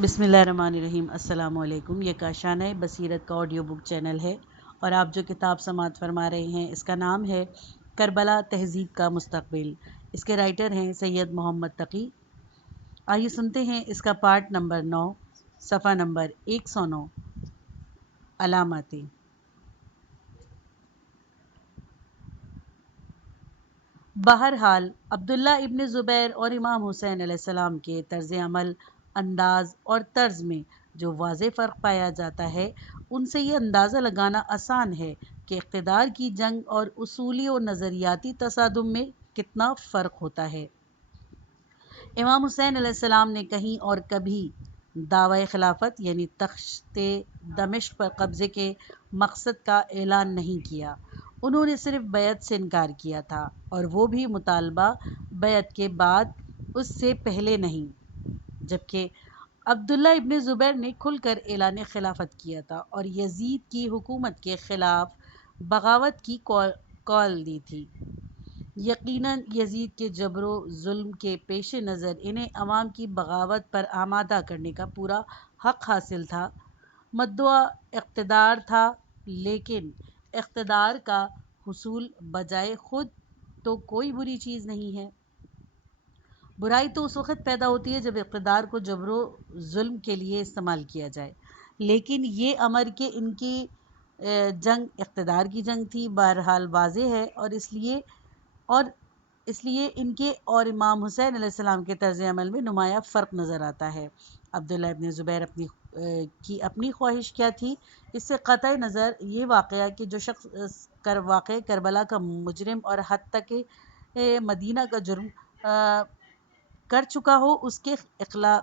بسم اللہ الرحمن الرحیم۔ السلام علیکم۔ یہ کاشانہ بصیرت کا آڈیو بک چینل ہے اور آپ جو کتاب سماعت فرما رہے ہیں اس کا نام ہے کربلا تہذیب کا مستقبل۔ اس کے رائٹر ہیں سید محمد تقی۔ آئیے سنتے ہیں اس کا پارٹ نمبر 9، صفحہ نمبر 109، علاماتیں۔ بہرحال عبداللہ ابن زبیر اور امام حسین علیہ السلام کے طرز عمل، انداز اور طرز میں جو واضح فرق پایا جاتا ہے، ان سے یہ اندازہ لگانا آسان ہے کہ اقتدار کی جنگ اور اصولی و نظریاتی تصادم میں کتنا فرق ہوتا ہے۔ امام حسین علیہ السلام نے کہیں اور کبھی دعوی خلافت یعنی تخت دمشق پر قبضے کے مقصد کا اعلان نہیں کیا۔ انہوں نے صرف بیعت سے انکار کیا تھا، اور وہ بھی مطالبہ بیعت کے بعد، اس سے پہلے نہیں۔ جبکہ عبداللہ ابن زبیر نے کھل کر اعلان خلافت کیا تھا اور یزید کی حکومت کے خلاف بغاوت کی کال دی تھی۔ یقیناً یزید کے جبر و ظلم کے پیش نظر انہیں عوام کی بغاوت پر آمادہ کرنے کا پورا حق حاصل تھا۔ مدعا اقتدار تھا، لیکن اقتدار کا حصول بجائے خود تو کوئی بری چیز نہیں ہے۔ برائی تو اس وقت پیدا ہوتی ہے جب اقتدار کو جبر و ظلم کے لیے استعمال کیا جائے، لیکن یہ امر کہ ان کی جنگ اقتدار کی جنگ تھی بہرحال واضح ہے، اور اس لیے ان کے اور امام حسین علیہ السلام کے طرز عمل میں نمایاں فرق نظر آتا ہے۔ عبداللہ ابن زبیر کی اپنی خواہش کیا تھی؟ اس سے قطع نظر یہ واقعہ کہ جو شخص واقع کربلا کا مجرم اور حد تک مدینہ کا جرم کر چکا ہو، اس کے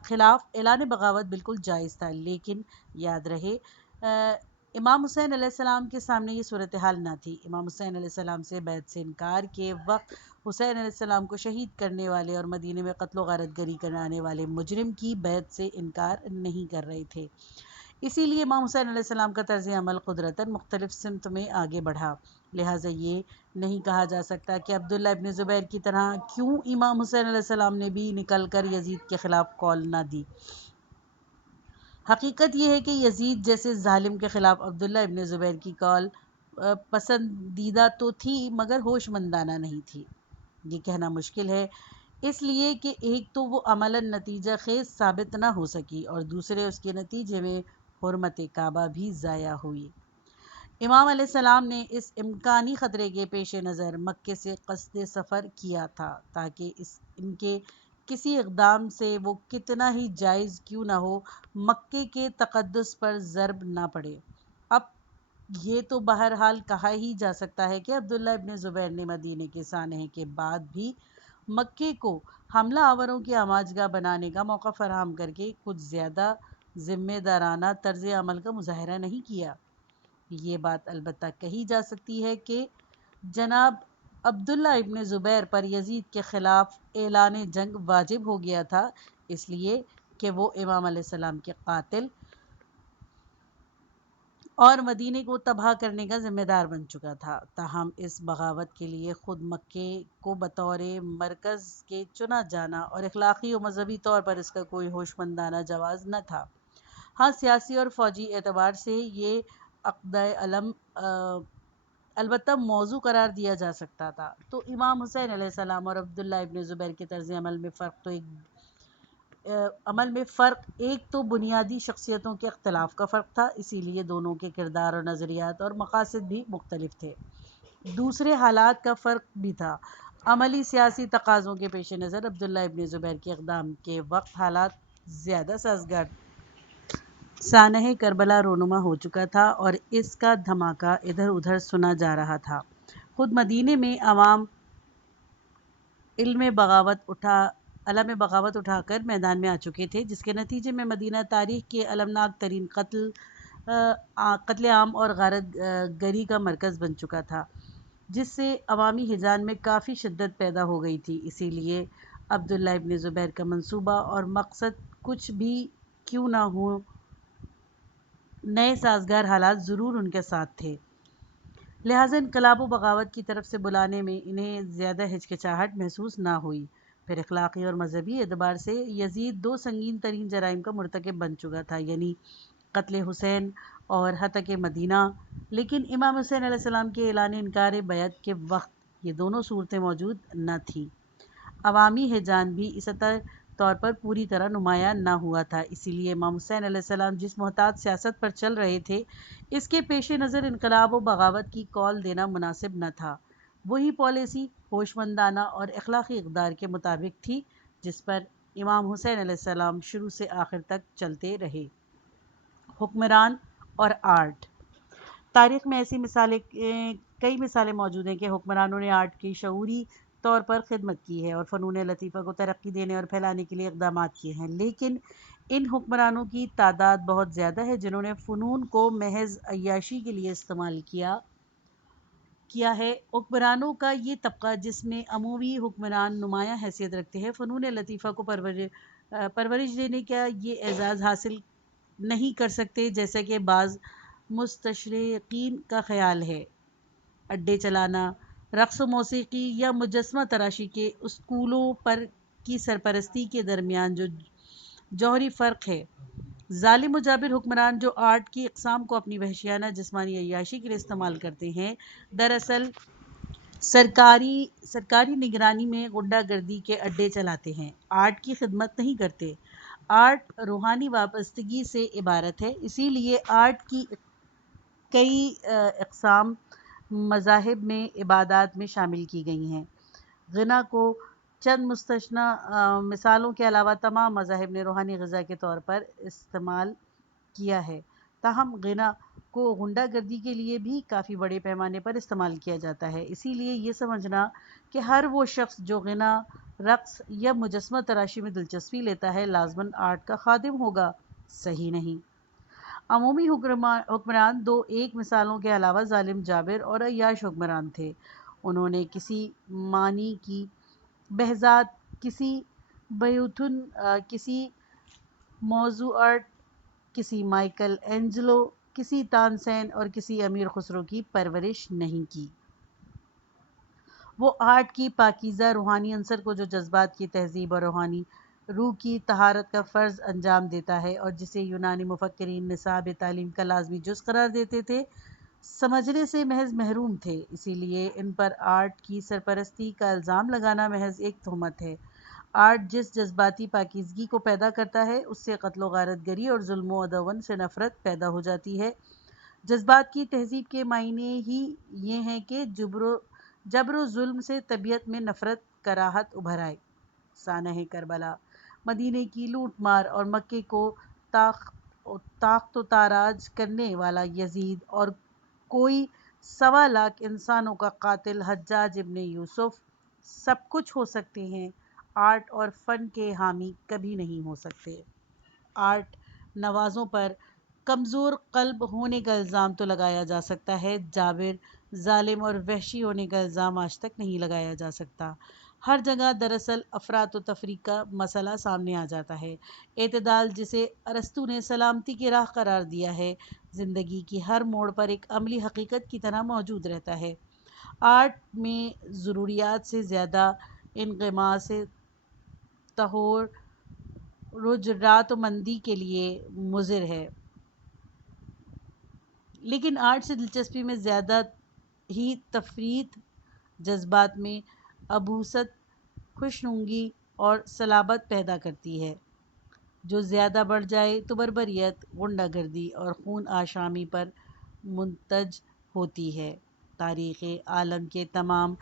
خلاف اعلان بغاوت بالکل جائز تھا۔ لیکن یاد رہے امام حسین علیہ السلام کے سامنے یہ صورتحال نہ تھی۔ امام حسین علیہ السلام سے بیعت سے انکار کے وقت حسین علیہ السلام کو شہید کرنے والے اور مدینے میں قتل و غارت گری کرانے والے مجرم کی بیعت سے انکار نہیں کر رہے تھے۔ اسی لیے امام حسین علیہ السلام کا طرز عمل قدرتاً مختلف سمت میں آگے بڑھا۔ لہٰذا یہ نہیں کہا جا سکتا کہ عبداللہ ابن زبیر کی طرح کیوں امام حسین علیہ السلام نے بھی نکل کر یزید کے خلاف کال نہ دی۔ حقیقت یہ ہے کہ یزید جیسے ظالم کے خلاف عبداللہ ابن زبیر کی کال پسندیدہ تو تھی، مگر ہوش مندانہ نہیں تھی۔ یہ کہنا مشکل ہے، اس لیے کہ ایک تو وہ عملاً نتیجہ خیز ثابت نہ ہو سکی، اور دوسرے اس کے نتیجے میں حرمت کعبہ بھی ضائع ہوئی۔ امام علیہ السلام نے اس امکانی خطرے کے پیش نظر مکے سے قصد سفر کیا تھا تاکہ ان کے کسی اقدام سے وہ کتنا ہی جائز کیوں نہ ہو، مکے کے تقدس پر ضرب نہ پڑے۔ اب یہ تو بہرحال کہا ہی جا سکتا ہے کہ عبداللہ ابن زبیر نے مدینے کے سانحے کے بعد بھی مکے کو حملہ آوروں کی آماجگاہ بنانے کا موقع فراہم کر کے کچھ زیادہ ذمہ دارانہ طرز عمل کا مظاہرہ نہیں کیا۔ یہ بات البتہ کہی جا سکتی ہے کہ جناب عبداللہ ابن زبیر پر یزید کے خلاف اعلان جنگ واجب ہو گیا تھا، اس لیے کہ وہ امام علیہ السلام کے قاتل اور مدینے کو تباہ کرنے کا ذمہ دار بن چکا تھا۔ تاہم اس بغاوت کے لیے خود مکے کو بطور مرکز کے چنا جانا اور اخلاقی و مذہبی طور پر اس کا کوئی ہوش مندانہ جواز نہ تھا۔ ہاں، سیاسی اور فوجی اعتبار سے یہ عقد علم البتہ موضوع قرار دیا جا سکتا تھا۔ تو امام حسین علیہ السلام اور عبداللہ ابن زبیر کے طرز عمل میں فرق ایک تو بنیادی شخصیتوں کے اختلاف کا فرق تھا، اسی لیے دونوں کے کردار اور نظریات اور مقاصد بھی مختلف تھے۔ دوسرے حالات کا فرق بھی تھا۔ عملی سیاسی تقاضوں کے پیش نظر عبداللہ ابن زبیر کے اقدام کے وقت حالات زیادہ سازگار سانحہ کربلا رونما ہو چکا تھا اور اس کا دھماکہ ادھر ادھر سنا جا رہا تھا۔ خود مدینے میں عوام علم بغاوت اٹھا کر میدان میں آ چکے تھے، جس کے نتیجے میں مدینہ تاریخ کے المناک ترین قتل عام اور غارت گری کا مرکز بن چکا تھا، جس سے عوامی ہیجان میں کافی شدت پیدا ہو گئی تھی۔ اسی لیے عبداللہ ابن زبیر کا منصوبہ اور مقصد کچھ بھی کیوں نہ ہو، نئے سازگار حالات ضرور ان کے ساتھ تھے۔ لہٰذا انقلاب و بغاوت کی طرف سے بلانے میں انہیں زیادہ ہچکچاہٹ محسوس نہ ہوئی۔ پھر اخلاقی اور مذہبی اعتبار سے یزید دو سنگین ترین جرائم کا مرتکب بن چکا تھا، یعنی قتل حسین اور ہتک مدینہ، لیکن امام حسین علیہ السلام کے اعلان انکار بیعت کے وقت یہ دونوں صورتیں موجود نہ تھیں۔ عوامی ہیجان بھی اس طور پر پوری طرح نمایاں نہ ہوا تھا، اسی لیے امام حسین علیہ السلام جس محتاط سیاست پر چل رہے تھے، اس کے پیش نظر انقلاب و بغاوت کی کال دینا مناسب نہ تھا۔ وہی پالیسی ہوشمندانہ اور اخلاقی اقدار کے مطابق تھی جس پر امام حسین علیہ السلام شروع سے آخر تک چلتے رہے۔ حکمران اور آرٹ۔ تاریخ میں ایسی کئی مثالیں موجود ہیں کہ حکمرانوں نے آرٹ کی شعوری طور پر خدمت کی ہے اور فنون لطیفہ کو ترقی دینے اور پھیلانے کے لیے اقدامات کیے ہیں، لیکن ان حکمرانوں کی تعداد بہت زیادہ ہے جنہوں نے فنون کو محض عیاشی کے لیے استعمال کیا ہے۔ حکمرانوں کا یہ طبقہ جس میں عمومی حکمران نمایاں حیثیت رکھتے ہیں، فنون لطیفہ کو پرورش دینے کا یہ اعزاز حاصل نہیں کر سکتے جیسا کہ بعض مستشرقین کا خیال ہے۔ اڈے چلانا، رقص و موسیقی یا مجسمہ تراشی کے اسکولوں کی سرپرستی کے درمیان جو جوہری فرق ہے، ظالم و جابر حکمران جو آرٹ کی اقسام کو اپنی وحشیانہ جسمانی عیاشی کے لیے استعمال کرتے ہیں، دراصل سرکاری نگرانی میں غنڈہ گردی کے اڈے چلاتے ہیں، آرٹ کی خدمت نہیں کرتے۔ آرٹ روحانی وابستگی سے عبارت ہے، اسی لیے آرٹ کی کئی اقسام مذاہب میں عبادات میں شامل کی گئی ہیں۔ غنا کو چند مستثنیٰ مثالوں کے علاوہ تمام مذاہب نے روحانی غذا کے طور پر استعمال کیا ہے، تاہم غنا کو غنڈہ گردی کے لیے بھی کافی بڑے پیمانے پر استعمال کیا جاتا ہے، اسی لیے یہ سمجھنا کہ ہر وہ شخص جو غنا، رقص یا مجسمہ تراشی میں دلچسپی لیتا ہے لازماً آرٹ کا خادم ہوگا، صحیح نہیں۔ عمومی حکمران دو ایک مثالوں کے علاوہ ظالم جابر اور عیاش حکمران تھے۔ انہوں نے کسی معنی کی بہزاد، کسی بیوتھن، کسی موزارٹ، کسی مائیکل اینجلو، کسی تانسین اور کسی امیر خسرو کی پرورش نہیں کی۔ وہ آرٹ کی پاکیزہ روحانی عنصر کو جو جذبات کی تہذیب اور روحانی روح کی طہارت کا فرض انجام دیتا ہے اور جسے یونانی مفکرین نصاب تعلیم کا لازمی جز قرار دیتے تھے، سمجھنے سے محض محروم تھے، اسی لیے ان پر آرٹ کی سرپرستی کا الزام لگانا محض ایک تہمت ہے۔ آرٹ جس جذباتی پاکیزگی کو پیدا کرتا ہے، اس سے قتل و غارت گری اور ظلم و عدوان سے نفرت پیدا ہو جاتی ہے۔ جذبات کی تہذیب کے معنی ہی یہ ہیں کہ جبر و ظلم سے طبیعت میں نفرت، کراہت ابھر آئے۔ سانحہ کربلا، مدینے کی لوٹ مار اور مکے کو تاخت و تاراج کرنے والا یزید اور کوئی 1.25 انسانوں کا قاتل حجاج ابن یوسف سب کچھ ہو سکتے ہیں، آرٹ اور فن کے حامی کبھی نہیں ہو سکتے۔ آرٹ نوازوں پر کمزور قلب ہونے کا الزام تو لگایا جا سکتا ہے، جابر، ظالم اور وحشی ہونے کا الزام آج تک نہیں لگایا جا سکتا۔ ہر جگہ دراصل افراط و تفریق کا مسئلہ سامنے آ جاتا ہے۔ اعتدال، جسے ارسطو نے سلامتی کی راہ قرار دیا ہے، زندگی کی ہر موڑ پر ایک عملی حقیقت کی طرح موجود رہتا ہے۔ آرٹ میں ضروریات سے زیادہ انغماس طہور رجعت مندی کے لیے مضر ہے، لیکن آرٹ سے دلچسپی میں زیادہ ہی تفریط جذبات میں عبوست، خوشنودی اور صلابت پیدا کرتی ہے۔ جو زیادہ بڑھ جائے تو بربریت، غنڈہ گردی اور خون آشامی پر منتج ہوتی ہے۔ تاریخ عالم کے تمام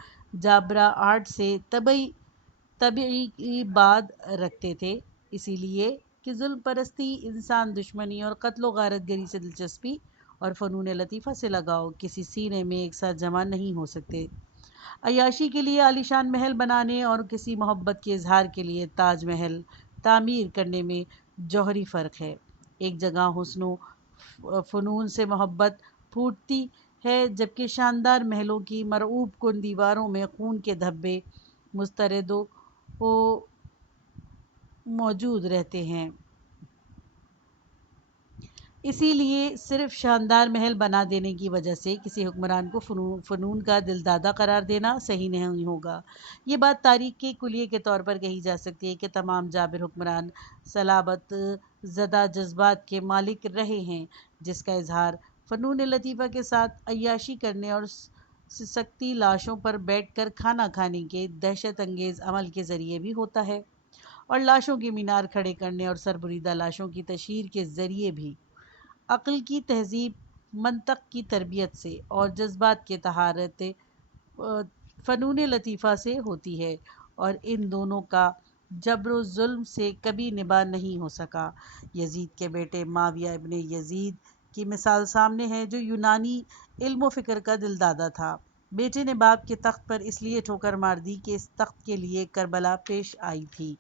جابرہ آرٹ سے طبعی بعد رکھتے تھے، اسی لیے کہ ظلم پرستی، انسان دشمنی اور قتل و غارت گری سے دلچسپی اور فنون لطیفہ سے لگاؤ کسی سینے میں ایک ساتھ جمع نہیں ہو سکتے۔ عیاشی کے لیے عالیشان محل بنانے اور کسی محبت کے اظہار کے لیے تاج محل تعمیر کرنے میں جوہری فرق ہے۔ ایک جگہ حسن و فنون سے محبت پھوٹتی ہے، جبکہ شاندار محلوں کی مرعوب کن دیواروں میں خون کے دھبے مسترد و موجود رہتے ہیں۔ اسی لیے صرف شاندار محل بنا دینے کی وجہ سے کسی حکمران کو فنون کا دلدادہ قرار دینا صحیح نہیں ہوگا۔ یہ بات تاریخ کے کلیے کے طور پر کہی جا سکتی ہے کہ تمام جابر حکمران صلابت زدہ جذبات کے مالک رہے ہیں، جس کا اظہار فنون لطیفہ کے ساتھ عیاشی کرنے اور سکتی لاشوں پر بیٹھ کر کھانا کھانے کے دہشت انگیز عمل کے ذریعے بھی ہوتا ہے، اور لاشوں کی مینار کھڑے کرنے اور سربریدہ لاشوں کی تشہیر کے ذریعے بھی۔ عقل کی تہذیب منطق کی تربیت سے اور جذبات کے طہارت فنون لطیفہ سے ہوتی ہے، اور ان دونوں کا جبر و ظلم سے کبھی نباہ نہیں ہو سکا۔ یزید کے بیٹے معاویہ ابن یزید کی مثال سامنے ہے، جو یونانی علم و فکر کا دلدادہ تھا۔ بیٹے نے باپ کے تخت پر اس لیے ٹھوکر مار دی کہ اس تخت کے لیے کربلا پیش آئی تھی۔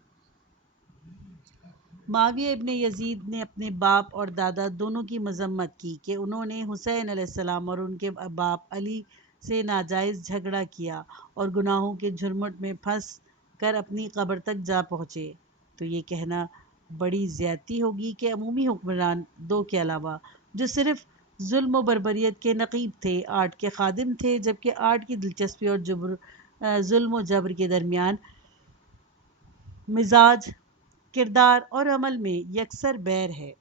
معاویہ ابن یزید نے اپنے باپ اور دادا دونوں کی مذمت کی کہ انہوں نے حسین علیہ السلام اور ان کے باپ علی سے ناجائز جھگڑا کیا اور گناہوں کے جھرمٹ میں پھنس کر اپنی قبر تک جا پہنچے، تو یہ کہنا بڑی زیادتی ہوگی کہ عمومی حکمران دو کے علاوہ، جو صرف ظلم و بربریت کے نقیب تھے، آرٹ کے خادم تھے، جبکہ آرٹ کی دلچسپی اور ظلم و جبر کے درمیان مزاج، کردار اور عمل میں یکسر بیر ہے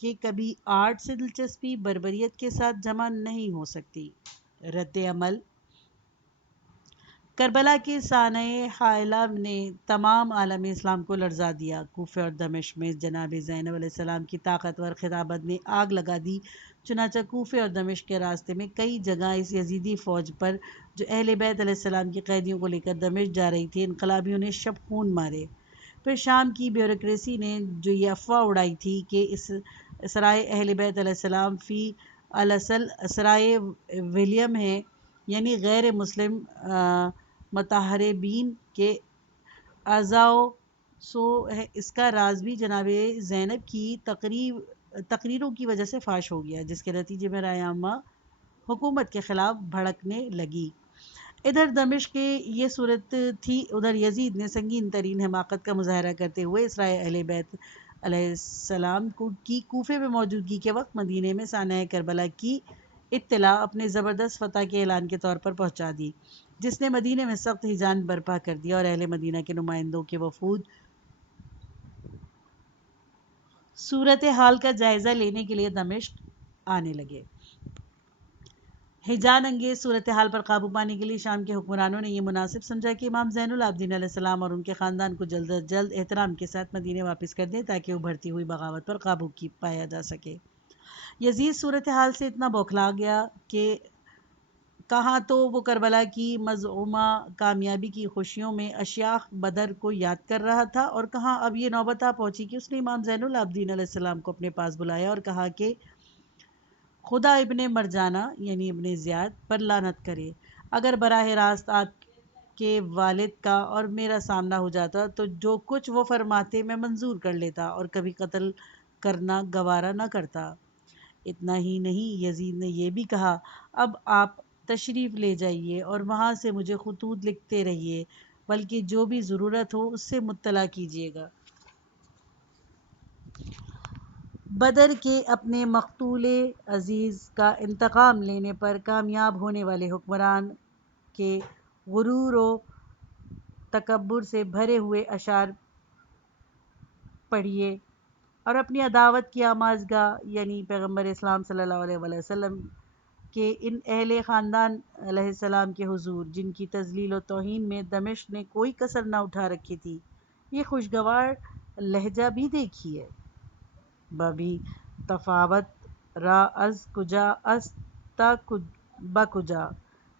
کہ کبھی آرٹ سے دلچسپی بربریت کے ساتھ جمع نہیں ہو سکتی۔ رد عمل، کربلا کے سانحۂ حائلہ نے تمام عالم اسلام کو لرزا دیا۔ کوفہ اور دمشق میں جناب زینب علیہ السلام کی طاقتور خطابت نے آگ لگا دی، چنانچہ کوفہ اور دمشق کے راستے میں کئی جگہ اس یزیدی فوج پر جو اہل بیت علیہ السلام کی قیدیوں کو لے کر دمشق جا رہی تھی، انقلابیوں نے شب خون مارے۔ پھر شام کی بیوروکریسی نے جو یہ افواہ اڑائی تھی کہ اسرائے اہل بیت علیہ السلام فی الاصل اسرائے ولیم ہیں، یعنی غیر مسلم متحاربین کے اعضاء، سو اس کا راز بھی جناب زینب کی تقریروں کی وجہ سے فاش ہو گیا، جس کے نتیجے میں رائے عامہ حکومت کے خلاف بھڑکنے لگی۔ ادھر دمشق کی یہ صورت تھی، ادھر یزید نے سنگین ترین حماقت کا مظاہرہ کرتے ہوئے اسرائے اہل بیت علیہ السلام کی کوفے میں موجودگی کے وقت مدینے میں سانحۂ کربلا کی اطلاع اپنے زبردست فتح کے اعلان کے طور پر پہنچا دی، جس نے مدینے میں سخت ہیجان برپا کر دیا، اور اہل مدینہ کے نمائندوں کے وفود صورتحال کا جائزہ لینے کے لیے دمشق آنے لگے۔ ہیجان انگیز صورتحال پر قابو پانے کے لیے شام کے حکمرانوں نے یہ مناسب سمجھا کہ امام زین العابدین علیہ السلام اور ان کے خاندان کو جلد از جلد احترام کے ساتھ مدینے واپس کر دیں، تاکہ ابھرتی ہوئی بغاوت پر قابو پایا جا سکے۔ یزید صورتحال سے اتنا بوکھلا گیا کہ کہاں تو وہ کربلا کی مزعومہ کامیابی کی خوشیوں میں اشیاخ بدر کو یاد کر رہا تھا، اور کہاں اب یہ نوبت آ پہنچی کہ اس نے امام زین العابدین علیہ السلام کو اپنے پاس بلایا اور کہا کہ خدا ابن مرجانہ یعنی ابن زیاد پر لعنت کرے، اگر براہ راست آپ کے والد کا اور میرا سامنا ہو جاتا تو جو کچھ وہ فرماتے میں منظور کر لیتا اور کبھی قتل کرنا گوارا نہ کرتا۔ اتنا ہی نہیں، یزید نے یہ بھی کہا، اب آپ تشریف لے جائیے اور وہاں سے مجھے خطوط لکھتے رہیے، بلکہ جو بھی ضرورت ہو اس سے مطلع کیجیے گا۔ بدر کے اپنے مقتول عزیز کا انتقام لینے پر کامیاب ہونے والے حکمران کے غرور و تکبر سے بھرے ہوئے اشعار پڑھیے، اور اپنی عداوت کی آماجگاہ یعنی پیغمبر اسلام صلی اللہ علیہ وآلہ وسلم کے ان اہل خاندان علیہ السلام کے حضور، جن کی تذلیل و توہین میں دمشق نے کوئی کسر نہ اٹھا رکھی تھی، یہ خوشگوار لہجہ بھی دیکھیے۔ ببی تفاوت را از کجا است تا بکجا،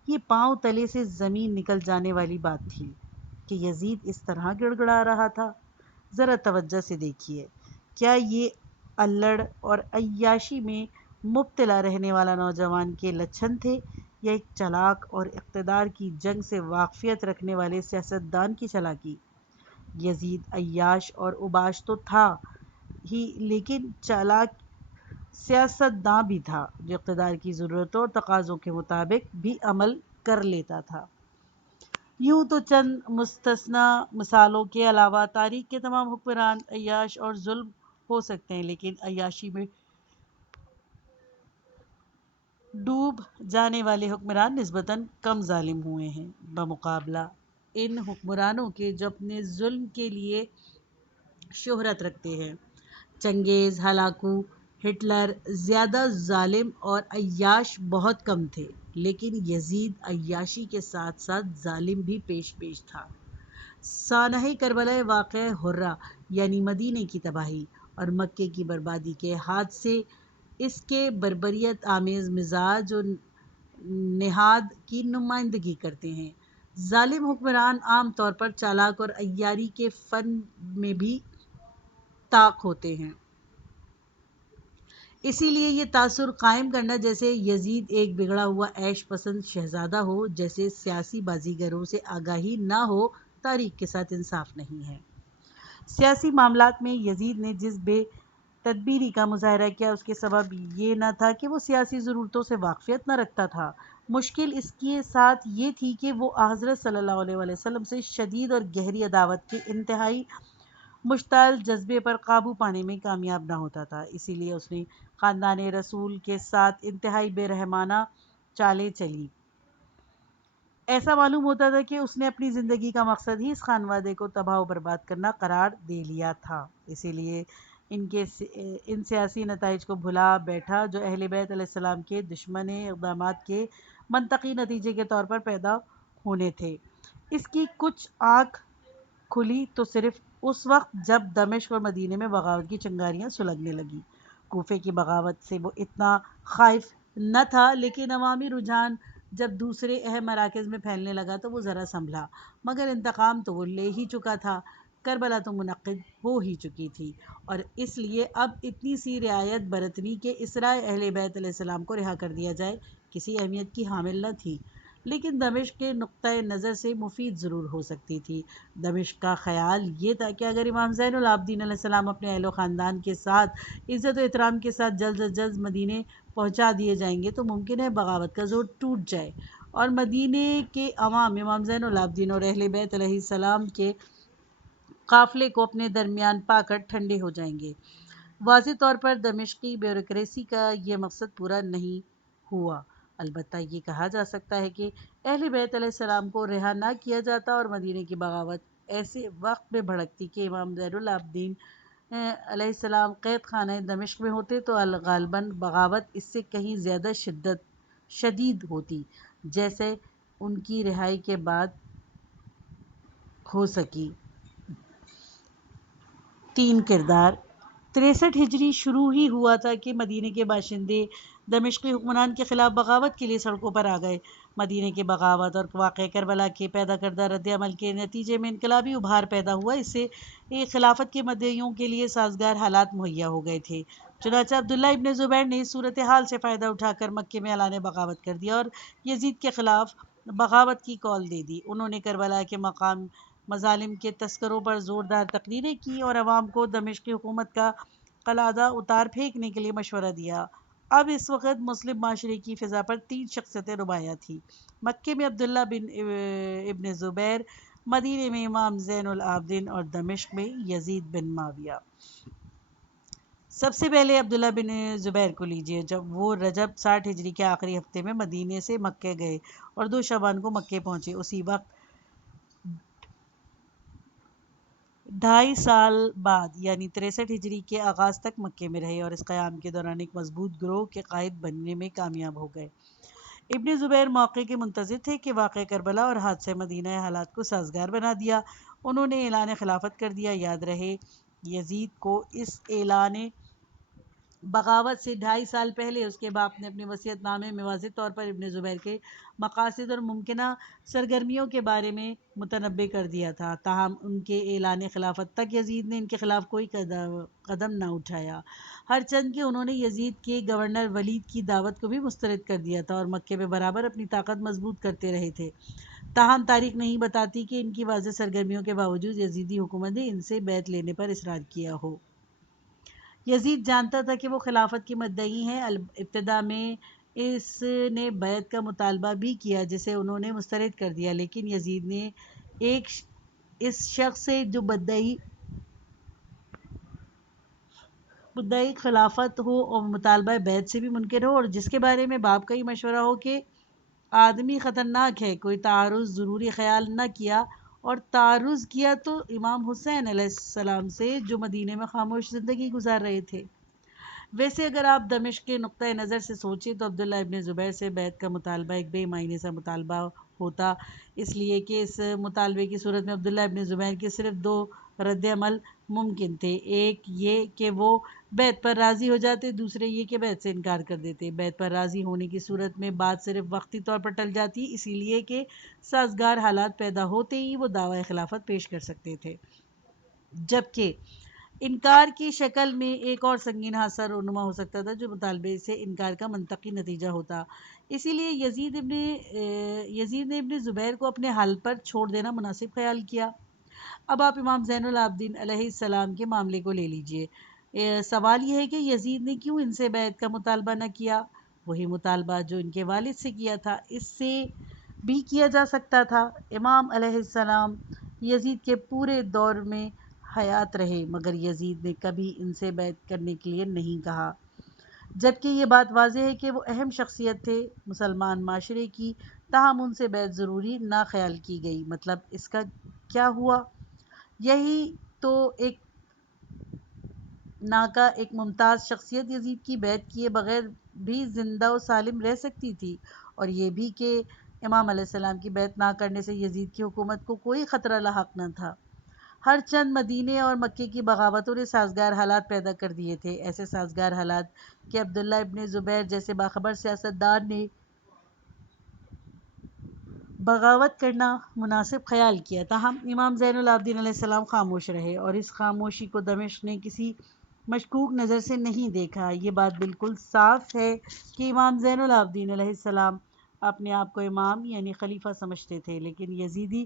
یہ پاؤں تلے سے زمین نکل جانے والی بات تھی کہ یزید اس طرح گڑ گڑا رہا تھا۔ ذرا توجہ سے دیکھیے، کیا یہ الڑ اور عیاشی میں مبتلا رہنے والا نوجوان کے لچھن تھے، یا ایک چالاک اور اقتدار کی جنگ سے واقفیت رکھنے والے سیاستدان کی چالاکی؟ یزید عیاش اور اوباش تو تھا ہی، لیکن چالاک سیاستداں بھی تھا، جو اقتدار کی ضرورتوں اور تقاضوں کے مطابق بھی عمل کر لیتا تھا۔ یوں تو چند مستثنیٰ مثالوں کے علاوہ تاریخ کے تمام حکمران عیاش اور ظلم ہو سکتے ہیں، لیکن عیاشی میں ڈوب جانے والے حکمران نسبتاً کم ظالم ہوئے ہیں بمقابلہ ان حکمرانوں کے جو اپنے ظلم کے لیے شہرت رکھتے ہیں۔ چنگیز، ہلاکو، ہٹلر زیادہ ظالم اور عیاش بہت کم تھے، لیکن یزید عیاشی کے ساتھ ساتھ ظالم بھی پیش پیش تھا۔ سانحہ کربلا واقع حرہ یعنی مدینے کی تباہی اور مکے کی بربادی کے حادثے اس کے بربریت آمیز مزاج و نہاد کی نمائندگی کرتے ہیں۔ ظالم حکمران عام طور پر چالاک اور عیاری کے فن میں بھی طاق ہوتے ہیں۔ اسی لیے یہ تاثر قائم کرنا جیسے یزید ایک بگڑا ہوا عیش پسند شہزادہ ہو، جیسے سیاسی بازیگروں سے آگاہی نہ ہو، تاریخ کے ساتھ انصاف نہیں ہے۔ سیاسی معاملات میں یزید نے جس بے تدبیری کا مظاہرہ کیا، اس کے سبب یہ نہ تھا کہ وہ سیاسی ضرورتوں سے واقفیت نہ رکھتا تھا، مشکل اس کے ساتھ یہ تھی کہ وہ حضرت صلی اللہ علیہ وسلم سے شدید اور گہری عداوت کے انتہائی مشتعل جذبے پر قابو پانے میں کامیاب نہ ہوتا تھا۔ اسی لیے اس نے خاندان رسول کے ساتھ انتہائی بے رحمانہ چالیں چلیں۔ ایسا معلوم ہوتا تھا کہ اس نے اپنی زندگی کا مقصد ہی اس خانوادے کو تباہ و برباد کرنا قرار دے لیا تھا۔ اسی لیے ان سیاسی نتائج کو بھلا بیٹھا جو اہل بیت علیہ السلام کے دشمن اقدامات کے منطقی نتیجے کے طور پر پیدا ہونے تھے۔ اس کی کچھ آنکھ کھلی تو صرف اس وقت جب دمشق اور مدینے میں بغاوت کی چنگاریاں سلگنے لگیں۔ کوفے کی بغاوت سے وہ اتنا خائف نہ تھا، لیکن عوامی رجحان جب دوسرے اہم مراکز میں پھیلنے لگا تو وہ ذرا سنبھلا، مگر انتقام تو وہ لے ہی چکا تھا۔ کربلا تو منعقد ہو ہی چکی تھی، اور اس لیے اب اتنی سی رعایت برتنی کہ اسرائے اہل بیت علیہ السلام کو رہا کر دیا جائے کسی اہمیت کی حامل نہ تھی، لیکن دمشق کے نقطۂ نظر سے مفید ضرور ہو سکتی تھی۔ دمشق کا خیال یہ تھا کہ اگر امام زین العابدین علیہ السلام اپنے اہل و خاندان کے ساتھ عزت و احترام کے ساتھ جلد از جلد مدینے پہنچا دیے جائیں گے تو ممکن ہے بغاوت کا زور ٹوٹ جائے اور مدینے کے عوام امام زین العابدین اور اہل بیت علیہ السلام کے قافلے کو اپنے درمیان پا کر ٹھنڈے ہو جائیں گے۔ واضح طور پر دمشقی بیوروکریسی کا یہ مقصد پورا نہیں ہوا۔ البتہ یہ کہا جا سکتا ہے کہ اہل بیت علیہ السلام کو رہا نہ کیا جاتا اور مدینے کی بغاوت ایسے وقت میں بھڑکتی کہ امام زین العابدین علیہ السلام قید خانہ دمشق میں ہوتے تو غالباً بغاوت اس سے کہیں زیادہ شدید ہوتی، جیسے ان کی رہائی کے بعد ہو سکی۔ 3 کردار 63 ہجری شروع ہی ہوا تھا کہ مدینے کے باشندے دمشقی حکمران کے خلاف بغاوت کے لیے سڑکوں پر آ گئے۔ مدینے کی بغاوت اور واقعہ کربلا کے پیدا کردہ رد عمل کے نتیجے میں انقلابی ابھار پیدا ہوا، اس سے خلافت کے مدعیوں کے لیے سازگار حالات مہیا ہو گئے تھے۔ چنانچہ عبداللہ ابن زبیر نے اس صورتحال سے فائدہ اٹھا کر مکے میں اعلان بغاوت کر دیا اور یزید کے خلاف بغاوت کی کال دے دی۔ انہوں نے کربلا کے مظالم کے تذکروں پر زوردار تقریریں کی اور عوام کو دمشقی حکومت کا قلادہ اتار پھینکنے کے لیے مشورہ دیا۔ اب اس وقت مسلم معاشرے کی فضا پر 3 شخصیتیں نمایاں تھیں: مکے میں عبداللہ ابن زبیر، مدینے میں امام زین العابدین اور دمشق میں یزید بن معاویہ۔ سب سے پہلے عبداللہ بن زبیر کو لیجیے۔ جب وہ رجب 60 ہجری کے آخری ہفتے میں مدینے سے مکے گئے اور 2 شعبان کو مکے پہنچے، اسی وقت 2.5 سال بعد یعنی 63 ہجری کے آغاز تک مکے میں رہے اور اس قیام کے دوران ایک مضبوط گروہ کے قائد بننے میں کامیاب ہو گئے۔ ابن زبیر موقع کے منتظر تھے کہ واقعہ کربلا اور حادثہ مدینہ حالات کو سازگار بنا دیا۔ انہوں نے اعلان خلافت کر دیا۔ یاد رہے یزید کو اس اعلان بغاوت سے 2.5 سال پہلے اس کے باپ نے اپنے وصیت نامے میں واضح طور پر ابن زبیر کے مقاصد اور ممکنہ سرگرمیوں کے بارے میں متنبع کر دیا تھا، تاہم ان کے اعلان خلافت تک یزید نے ان کے خلاف کوئی قدم نہ اٹھایا، ہرچند کہ انہوں نے یزید کے گورنر ولید کی دعوت کو بھی مسترد کر دیا تھا اور مکے میں برابر اپنی طاقت مضبوط کرتے رہے تھے۔ تاہم تاریخ نہیں بتاتی کہ ان کی واضح سرگرمیوں کے باوجود یزیدی حکومت نے ان سے بیعت لینے پر اصرار کیا ہو۔ یزید جانتا تھا کہ وہ خلافت کی مدعی ہیں۔ ابتدا میں اس نے بیعت کا مطالبہ بھی کیا جسے انہوں نے مسترد کر دیا، لیکن یزید نے اس شخص سے جو مدعی مدعی خلافت ہو اور مطالبہ بیعت سے بھی منکر ہو، اور جس کے بارے میں باپ کا ہی مشورہ ہو کہ آدمی خطرناک ہے، کوئی تعارض ضروری خیال نہ کیا، اور تعارض کیا تو امام حسین علیہ السلام سے جو مدینے میں خاموش زندگی گزار رہے تھے۔ ویسے اگر آپ دمشق کے نقطۂ نظر سے سوچیں تو عبداللہ ابن زبیر سے بیعت کا مطالبہ ایک بے معنی سا مطالبہ ہوتا، اس لیے کہ اس مطالبے کی صورت میں عبداللہ ابن زبیر کے صرف دو رد عمل ممکن تھے، ایک یہ کہ وہ بیعت پر راضی ہو جاتے، دوسرے یہ کہ بیعت سے انکار کر دیتے۔ بیعت پر راضی ہونے کی صورت میں بات صرف وقتی طور پر ٹل جاتی، اسی لیے کہ سازگار حالات پیدا ہوتے ہی وہ دعوی خلافت پیش کر سکتے تھے، جبکہ انکار کی شکل میں ایک اور سنگین حادثہ رونما ہو سکتا تھا جو مطالبے سے انکار کا منطقی نتیجہ ہوتا۔ اسی لیے یزید نے ابن زبیر کو اپنے حال پر چھوڑ دینا مناسب خیال کیا۔ اب آپ امام زین العابدین علیہ السلام کے معاملے کو لے لیجئے۔ سوال یہ ہے کہ یزید نے کیوں ان سے بیعت کا مطالبہ نہ کیا؟ وہی مطالبہ جو ان کے والد سے کیا تھا، اس سے بھی کیا جا سکتا تھا۔ امام علیہ السلام یزید کے پورے دور میں حیات رہے، مگر یزید نے کبھی ان سے بیعت کرنے کے لیے نہیں کہا، جبکہ یہ بات واضح ہے کہ وہ اہم شخصیت تھے مسلمان معاشرے کی، تاہم ان سے بیعت ضروری نہ خیال کی گئی۔ مطلب اس کا کیا ہوا؟ یہی تو ایک ناکا ایک ممتاز شخصیت یزید کی بیعت کیے بغیر بھی زندہ و سالم رہ سکتی تھی، اور یہ بھی کہ امام علیہ السلام کی بیعت نہ کرنے سے یزید کی حکومت کو کوئی خطرہ لاحق نہ تھا۔ ہر چند مدینے اور مکے کی بغاوتوں نے سازگار حالات پیدا کر دیے تھے، ایسے سازگار حالات کہ عبداللہ ابن زبیر جیسے باخبر سیاستدان نے بغاوت کرنا مناسب خیال کیا، تاہم امام زین العابدین علیہ السلام خاموش رہے، اور اس خاموشی کو دمشق نے کسی مشکوک نظر سے نہیں دیکھا۔ یہ بات بالکل صاف ہے کہ امام زین العابدین علیہ السلام اپنے آپ کو امام یعنی خلیفہ سمجھتے تھے، لیکن یزیدی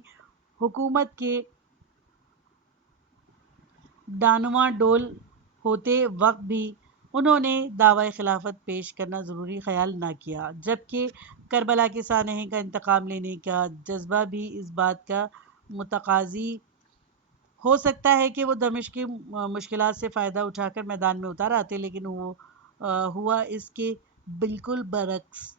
حکومت کے ڈانواں ڈول ہوتے وقت بھی انہوں نے دعوی خلافت پیش کرنا ضروری خیال نہ کیا، جبکہ کربلا کے سانحے کا انتقام لینے کا جذبہ بھی اس بات کا متقاضی ہو سکتا ہے کہ وہ دمشق کی مشکلات سے فائدہ اٹھا کر میدان میں اتر آتے، لیکن وہ ہوا اس کے بالکل برعکس۔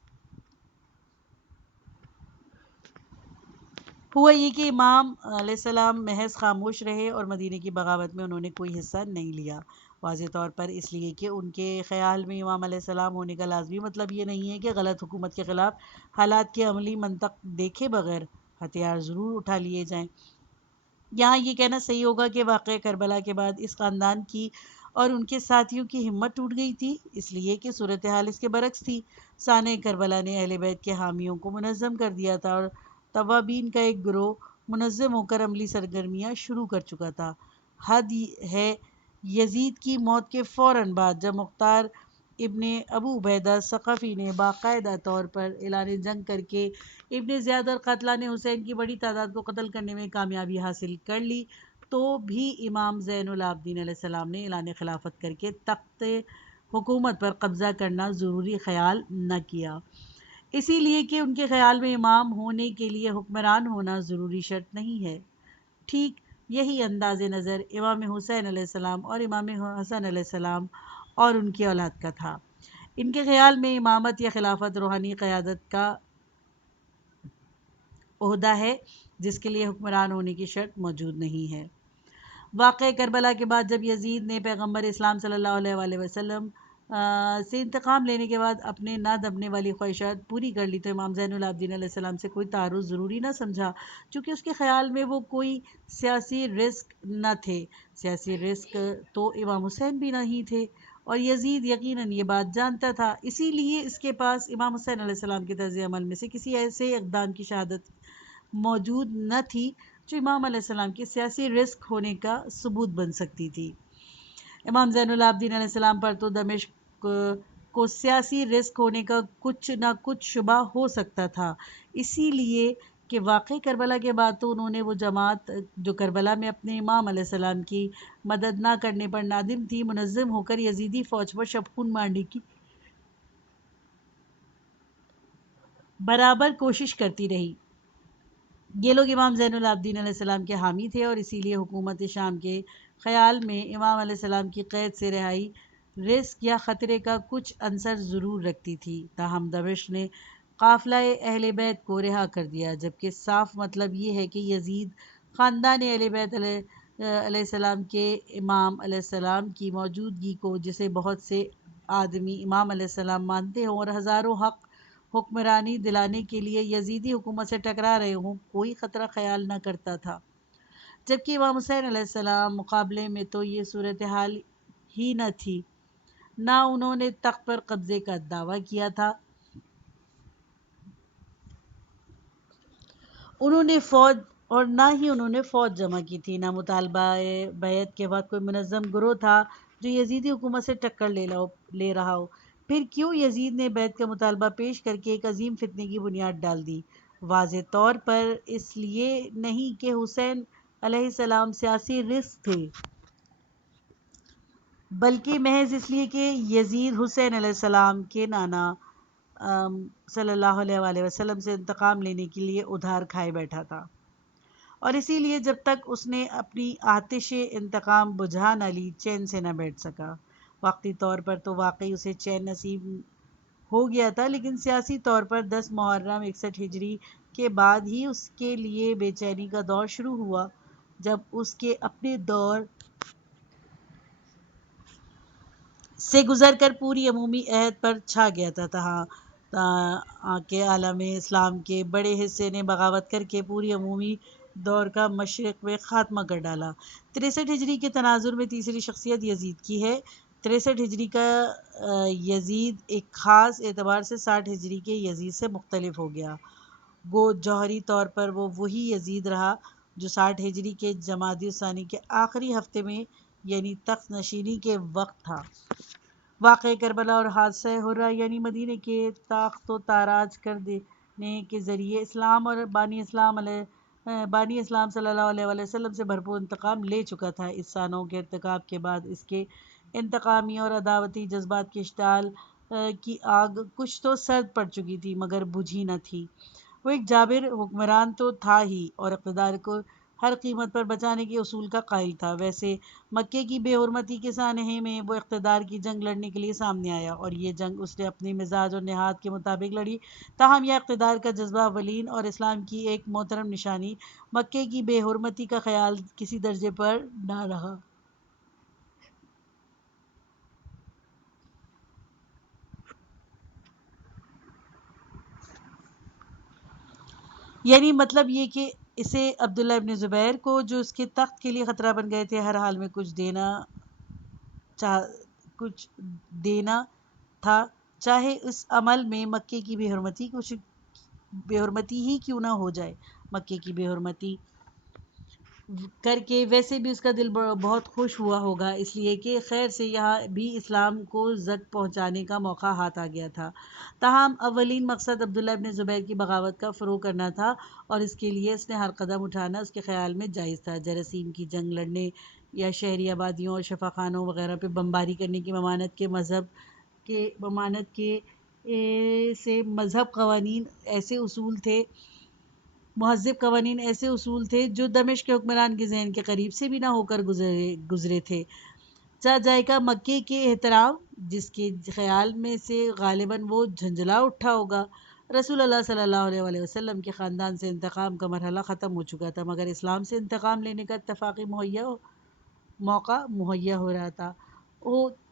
ہوا یہ کہ امام علیہ السلام محض خاموش رہے، اور مدینے کی بغاوت میں انہوں نے کوئی حصہ نہیں لیا، واضح طور پر اس لیے کہ ان کے خیال میں امام علیہ السلام ہونے کا لازمی مطلب یہ نہیں ہے کہ غلط حکومت کے خلاف حالات کے عملی منطق دیکھے بغیر ہتھیار ضرور اٹھا لیے جائیں۔ یہاں یہ کہنا صحیح ہوگا کہ واقعہ کربلا کے بعد اس خاندان کی اور ان کے ساتھیوں کی ہمت ٹوٹ گئی تھی، اس لیے کہ صورتحال اس کے برعکس تھی۔ سانحہ کربلا نے اہل بیت کے حامیوں کو منظم کر دیا تھا، اور توابین کا ایک گروہ منظم ہو کر عملی سرگرمیاں شروع کر چکا تھا۔ حد ہے یزید کی موت کے فوراً بعد جب مختار ابن ابو عبیدہ ثقفی نے باقاعدہ طور پر اعلان جنگ کر کے ابن زیاد اور قاتلان حسین کی بڑی تعداد کو قتل کرنے میں کامیابی حاصل کر لی، تو بھی امام زین العابدین علیہ السلام نے اعلان خلافت کر کے تخت حکومت پر قبضہ کرنا ضروری خیال نہ کیا، اسی لیے کہ ان کے خیال میں امام ہونے کے لیے حکمران ہونا ضروری شرط نہیں ہے۔ ٹھیک یہی انداز نظر امام حسین علیہ السلام اور امام حسن علیہ السلام اور ان کی اولاد کا تھا۔ ان کے خیال میں امامت یا خلافت روحانی قیادت کا عہدہ ہے جس کے لیے حکمران ہونے کی شرط موجود نہیں ہے۔ واقعہ کربلا کے بعد جب یزید نے پیغمبر اسلام صلی اللہ علیہ وآلہ وسلم سے انتقام لینے کے بعد اپنے نہ دبنے والی خواہشات پوری کر لی، تو امام زین العابدین علیہ السلام سے کوئی تعارض ضروری نہ سمجھا، چونکہ اس کے خیال میں وہ کوئی سیاسی رسک نہ تھے۔ سیاسی رسک تو امام حسین بھی نہیں تھے، اور یزید یقیناً یہ بات جانتا تھا، اسی لیے اس کے پاس امام حسین علیہ السلام کے طرز عمل میں سے کسی ایسے اقدام کی شہادت موجود نہ تھی جو امام علیہ السلام کے سیاسی رسک ہونے کا ثبوت بن سکتی تھی۔ امام زین العابدین علیہ السلام پر تو دمشق کو سیاسی رسک ہونے کا کچھ نہ کچھ شبہ ہو سکتا تھا، اسی لیے کہ واقعی کربلا کے بعد تو انہوں نے وہ جماعت جو کربلا میں اپنے امام علیہ السلام کی مدد نہ کرنے پر نادم تھی، منظم ہو کر یزیدی فوج پر شبخون مارنے کی برابر کوشش کرتی رہی۔ یہ لوگ امام زین العابدین علیہ السلام کے حامی تھے، اور اسی لیے حکومت شام کے خیال میں امام علیہ السلام کی قید سے رہائی رسک یا خطرے کا کچھ عنصر ضرور رکھتی تھی۔ تاہم دمشق نے قافلہ اہل بیت کو رہا کر دیا، جبکہ صاف مطلب یہ ہے کہ یزید خاندان اہل بیت علیہ السلام کے امام علیہ السلام کی موجودگی کو، جسے بہت سے آدمی امام علیہ السلام مانتے ہوں اور ہزاروں حکمرانی دلانے کے لیے یزیدی حکومت سے ٹکرا رہے ہوں، کوئی خطرہ خیال نہ کرتا تھا۔ جبکہ امام حسین علیہ السلام مقابلے میں تو یہ صورتحال ہی نہ تھی۔ نہ انہوں نے تخت پر قبضے کا دعویٰ کیا تھا، انہوں نے فوج اور نہ ہی انہوں نے فوج جمع کی تھی، نہ مطالبہ بیعت کے وقت کوئی منظم گروہ تھا جو یزیدی حکومت سے ٹکر لے رہا ہو۔ پھر کیوں یزید نے بیعت کا مطالبہ پیش کر کے ایک عظیم فتنے کی بنیاد ڈال دی؟ واضح طور پر اس لیے نہیں کہ حسین علیہ السلام سیاسی رسک تھے، بلکہ محض اس لیے کہ یزید حسین علیہ السلام کے نانا صلی اللہ علیہ وآلہ وسلم سے انتقام لینے کے لیے ادھار کھائے بیٹھا تھا، اور اسی لیے جب تک اس نے اپنی آتش انتقام بجھا نہ لی چین سے نہ بیٹھ سکا۔ وقتی طور پر تو واقعی اسے چین نصیب ہو گیا تھا، لیکن سیاسی طور پر 10 محرم 61 ہجری کے بعد ہی اس کے لیے بے چینی کا دور شروع ہوا، جب اس کے اپنے دور سے گزر کر پوری عمومی عہد پر چھا گیا تھا۔ تہاں کہ عالم اسلام کے بڑے حصے نے بغاوت کر کے پوری عمومی دور کا مشرق میں خاتمہ کر ڈالا۔ 63 ہجری کے تناظر میں تیسری شخصیت یزید کی ہے۔ 63 ہجری کا یزید ایک خاص اعتبار سے 60 ہجری کے یزید سے مختلف ہو گیا، گو جوہری طور پر وہ وہی یزید رہا جو 60 ہجری کے جمادی الثانی کے آخری ہفتے میں یعنی تخت نشینی کے وقت تھا۔ واقعہ کربلا اور حادثہ حرہ یعنی مدینے کے تاخت و تاراج کر دینے کے ذریعے اسلام اور بانی اسلام صلی اللہ علیہ وآلہ وسلم سے بھرپور انتقام لے چکا تھا۔ اس سانوں کے ارتکاب کے بعد اس کے انتقامی اور عداوتی جذبات کی اشتعال کی آگ کچھ تو سرد پڑ چکی تھی مگر بجھی نہ تھی۔ وہ ایک جابر حکمران تو تھا ہی، اور اقتدار کو ہر قیمت پر بچانے کے اصول کا قائل تھا۔ ویسے مکے کی بے حرمتی کے سانحے میں وہ اقتدار کی جنگ لڑنے کے لیے سامنے آیا، اور یہ جنگ اس نے اپنے مزاج اور نہاد کے مطابق لڑی۔ تاہم یہ اقتدار کا جذبہ اولین اور اسلام کی ایک محترم نشانی، مکے کی بے حرمتی کا خیال کسی درجے پر نہ رہا۔ یعنی مطلب یہ کہ اسے عبداللہ ابن زبیر کو، جو اس کے تخت کے لیے خطرہ بن گئے تھے، ہر حال میں کچھ دینا تھا، چاہے اس عمل میں مکے کی بے حرمتی ہی کیوں نہ ہو جائے۔ مکے کی بے حرمتی کر کے ویسے بھی اس کا دل بہت خوش ہوا ہوگا، اس لیے کہ خیر سے یہاں بھی اسلام کو زد پہنچانے کا موقع ہاتھ آ گیا تھا۔ تاہم اولین مقصد عبداللہ ابن زبیر کی بغاوت کا فروغ کرنا تھا، اور اس کے لیے اس نے ہر قدم اٹھانا اس کے خیال میں جائز تھا۔ جراثیم کی جنگ لڑنے یا شہری آبادیوں اور شفاخانوں وغیرہ پہ بمباری کرنے کی ممانعت کے سے مہذب قوانین ایسے اصول تھے جو دمشق کے حکمران کے ذہن کے قریب سے بھی نہ ہو کر گزرے تھے۔ جائے کا مکے کے احترام، جس کے خیال میں سے غالباً وہ جھنجھلا اٹھا ہوگا۔ رسول اللہ صلی اللہ علیہ وآلہ وسلم کے خاندان سے انتقام کا مرحلہ ختم ہو چکا تھا، مگر اسلام سے انتقام لینے کا اتفاقی موقع مہیا ہو رہا تھا۔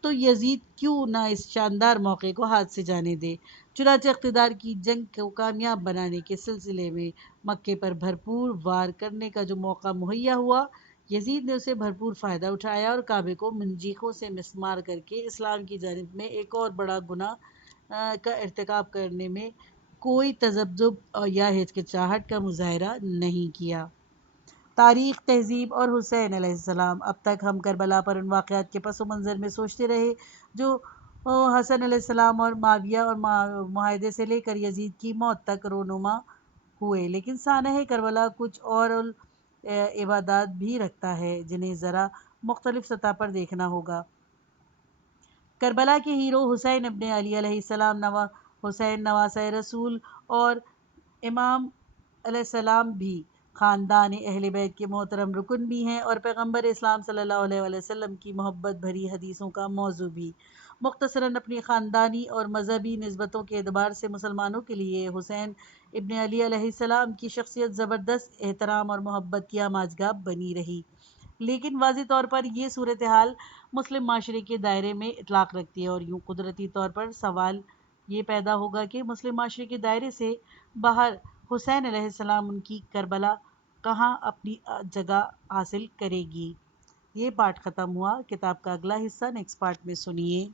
تو یزید کیوں نہ اس شاندار موقع کو ہاتھ سے جانے دے؟ چنانچہ اقتدار کی جنگ کو کامیاب بنانے کے سلسلے میں مکے پر بھرپور وار کرنے کا جو موقع مہیا ہوا، یزید نے اسے بھرپور فائدہ اٹھایا اور کعبے کو منجیقوں سے مسمار کر کے اسلام کی جانب میں ایک اور بڑا گناہ کا ارتکاب کرنے میں کوئی تذبذب یا ہچکچاہٹ کا مظاہرہ نہیں کیا۔ تاریخ، تہذیب اور حسین علیہ السلام۔ اب تک ہم کربلا پر ان واقعات کے پس منظر میں سوچتے رہے جو حسن علیہ السلام اور معاویہ اور معاہدے سے لے کر یزید کی موت تک رونما ہوئے، لیکن سانحہ کربلا کچھ اور عبادات بھی رکھتا ہے جنہیں ذرا مختلف سطح پر دیکھنا ہوگا۔ کربلا کے ہیرو حسین ابن علی علیہ السلام، حسین نواسۂ رسول اور امام علیہ السلام بھی خاندان اہل بیت کے محترم رکن بھی ہیں اور پیغمبر اسلام صلی اللہ علیہ وآلہ وسلم کی محبت بھری حدیثوں کا موضوع بھی۔ مختصراً اپنی خاندانی اور مذہبی نسبتوں کے اعتبار سے مسلمانوں کے لیے حسین ابن علی علیہ السلام کی شخصیت زبردست احترام اور محبت کی آماجگاہ بنی رہی، لیکن واضح طور پر یہ صورتحال مسلم معاشرے کے دائرے میں اطلاق رکھتی ہے، اور یوں قدرتی طور پر سوال یہ پیدا ہوگا کہ مسلم معاشرے کے دائرے سے باہر حسین علیہ السلام ان کی کربلا کہاں اپنی جگہ حاصل کرے گی۔ یہ پارٹ ختم ہوا، کتاب کا اگلا حصہ نیکسٹ پارٹ میں سنیے۔